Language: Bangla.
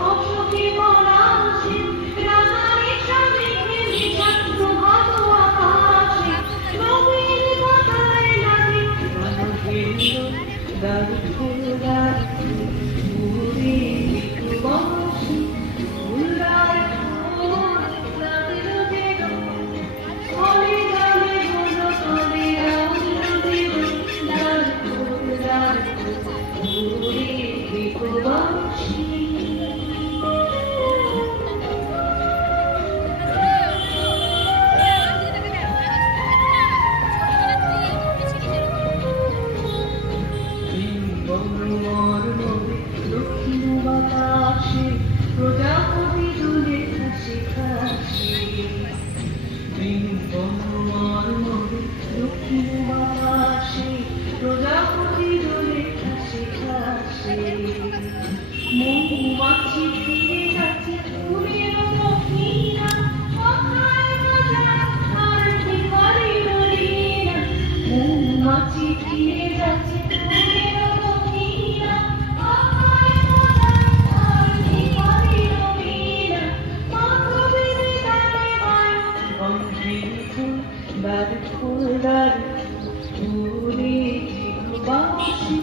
অশোকে পলাশে রাঙারে সাজে বিষাক্ত ভালো আকাশে নবীন কথায় লাগে রণকেন্দ্র দারু ফুল দারু পুরী বাসি ফুলদার ফুল দারু দেব হলে গানে বলো তবে রাউন্ড দেব দারু ফুল দারু পুরী বাসি দক্ষিণ বাতাসে প্রজাপতি দুলে হাসি হাসি বনমার নদী দক্ষিণ বাতাসে প্রজাপতি দুলে হাসি হাসি মৌমাছি ফিরে যাচ্ছে ফুলের মহিনা কথায় বাজার আর ভিখারি মরিনা মৌমাছি ফিরে যাচ্ছে ফুলের মহিনা কথায় বাজার আর ভিখারি মরিনা মাধবীর গানে গায় গন্ধের ফুল দারু ফুল দারু ফুলে বাসি